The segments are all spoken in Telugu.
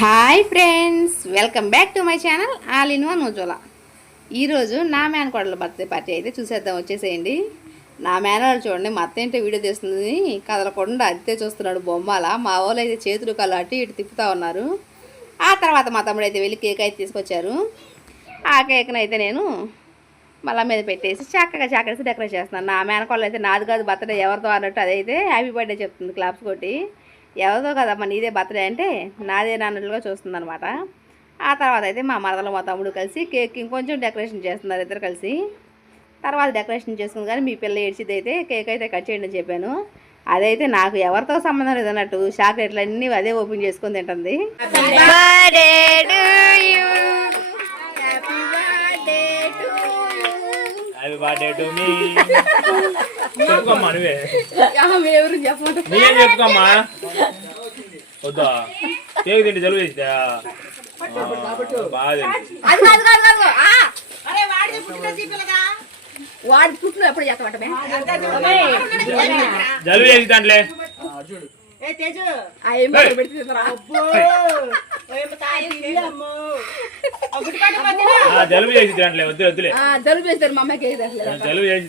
Hi friends welcome back to my channel all in one Ujwala ఈరోజు నా మేనకోడల బర్త్డే పార్టీ అయితే చూసేద్దాం వచ్చేసేయండి. నా మేనవాడు చూడండి మా అత్త ఏంటో వీడియో తీస్తుంది. కదలకుండా అత్తే చూస్తున్నాడు బొమ్మల. మా వాళ్ళు అయితే చేతులు కళ్ళు అటు ఇటు తిప్పుతా ఉన్నారు. ఆ తర్వాత మా తమ్ముడు అయితే వెళ్ళి కేక్ అయితే తీసుకొచ్చారు. ఆ కేక్ని అయితే నేను మళ్ళా మీద పెట్టేసి చక్కగా చక్కడేసి డెకరేట్ చేస్తున్నాను. నా మేనకోళ్ళు అయితే నాది కాదు బర్త్డే ఎవరితో అన్నట్టు అదైతే హ్యాపీ బర్త్డే చెప్తుంది క్లాప్స్ కొట్టి. ఎవరితో కదమ్మా నీదే బర్త్డే అంటే నాదే అన్నట్లుగా చూస్తుంది అనమాట ఆ తర్వాత అయితే మా మరదలు మా తమ్ముడు కలిసి కేక్ ఇంకొంచెం డెకరేషన్ చేస్తున్నారు ఇద్దరు కలిసి. తర్వాత డెకరేషన్ చేసుకుంది కానీ మీ పిల్ల ఏడ్చిది అయితే కేక్ అయితే కట్ చేయండి అని చెప్పాను. అదైతే నాకు ఎవరితో సంబంధం లేదు అన్నట్టు చాక్లెట్లు అన్నీ అదే ఓపెన్ చేసుకొని తింటుంది. హ్యాపీ బర్త్డే టు మీ చెప్పుకోమ్మా నువ్వే. ఎవరు చెప్పుకోమ్మా? వద్దా? కేక్ తింటే జలుబు చేసిదా బాగా తెలుసు. అది కాదు కాదు కాదు ఆ! వాడి పుట్టిన ఎప్పుడు చేస్తామంట జలుబు చేసి దాంట్లే ఆ ఏం ఏయ్. పెడితే తింటారా? ఆ, జలుబు చేసి దాంట్లే వద్దు వద్దులే. ఆ, జలుబు చేస్తారు మా అమ్మకి ఏది అసలు జలుబు చేసి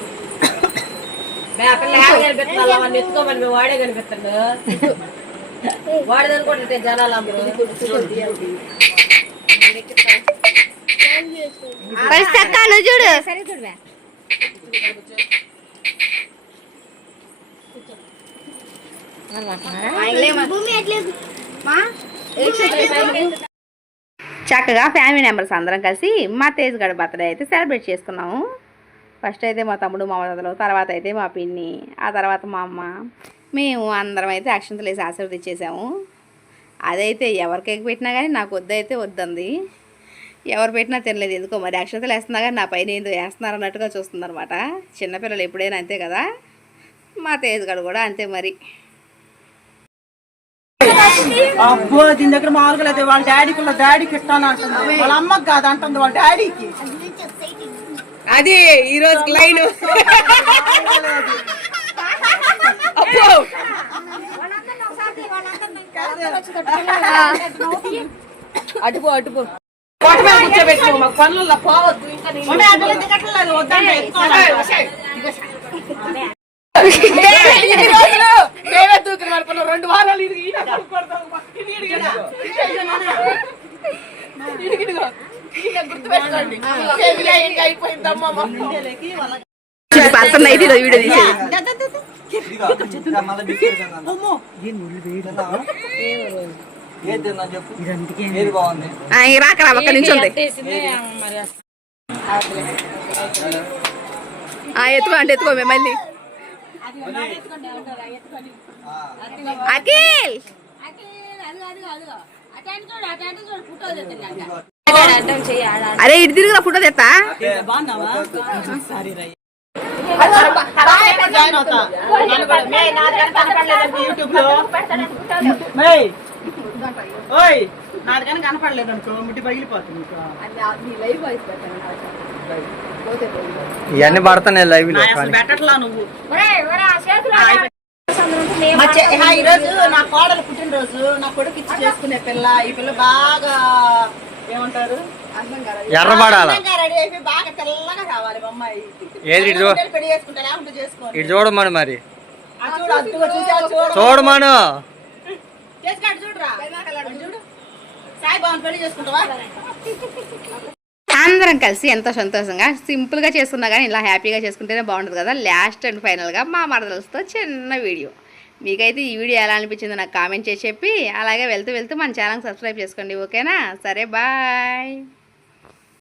ఎత్తుకోమని మేము వాడే కనిపిస్తాడు వాడేదనుకుంటే జనాలు అందరూ చూడు. సరే చూడు చక్కగా ఫ్యామిలీ మెంబర్స్ అందరం కలిసి మా తేజ్ గడ బర్త్డే అయితే సెలబ్రేట్ చేసుకున్నాము. ఫస్ట్ అయితే మా తమ్ముడు మా మదలు తర్వాత అయితే మా పిన్ని ఆ తర్వాత మా అమ్మ. మేము అందరం అయితే అక్షంతలు వేసి ఆశీర్వదించేసాము. అదైతే ఎవరి కేక్ పెట్టినా కానీ నాకు వద్దైతే వద్దంది. ఎవరు పెట్టినా తినలేదు. ఎందుకో మరి అక్షంతలు వేస్తున్నా కానీ నా పైన ఏందో వేస్తున్నారు అన్నట్టుగా చూస్తుందనమాట చిన్నపిల్లలు ఎప్పుడైనా అంతే కదా? మా తేజ్ గడు కూడా అంతే మరి. అబ్బో దీని దగ్గర మామూలుగా లేదు వాళ్ళ డాడీకి వాళ్ళ డాడీకి ఇస్తాను అంటుంది. వాళ్ళ అమ్మకి కాదు అంటుంది వాళ్ళ డాడీకి. అది ఈ రోజు లైన్ అటుపో అటుపో. కోట మీద కూర్చోబెట్టు మాకు పనులలో పోవద్దు మేమే పడుకున్నాం. రెండు వారాలు ఇది పర్సన్ అయితే ఇది వీడియో తీసేది. ఏది బాగుంది? ఆ, ఇంక రాకరా ఒక్క నుంచి ఉంది. ఆ, ఎత్తుకో అంటే ఎత్తుకో మళ్ళీ. అఖిల్! అరే ఇటు తిరుగురా ఫోటో తెస్తా. కనపడలేదు అనుకో ముట్టి పగిలిపోతుంది. ఇవన్నీ పడుతున్నాయి లైవ్లో పెట్టట్లా నువ్వు మా చె- ఆ, ఈ రోజు నా కోడలు పుట్టినరోజు నా కొడుకు ఇచ్చి చేసుకునే పిల్ల ఈ పిల్ల బాగా ఏమంటారు? ఎర్రబడాల? ఏది ఇటు ఇటు చూడమను మరి. చూడమను అందరం కలిసి ఎంతో సంతోషంగా సింపుల్గా చేసుకున్నా కానీ ఇలా హ్యాపీగా చేసుకుంటేనే బాగుంటుంది కదా. లాస్ట్ అండ్ ఫైనల్గా మా మరదలతో చిన్న వీడియో. మీకైతే ఈ వీడియో ఎలా అనిపించిందో నాకు కామెంట్ చేసి చెప్పి అలాగే వెళ్తూ వెళ్తూ మన ఛానల్ సబ్స్క్రైబ్ చేసుకోండి ఓకేనా? సరే బాయ్.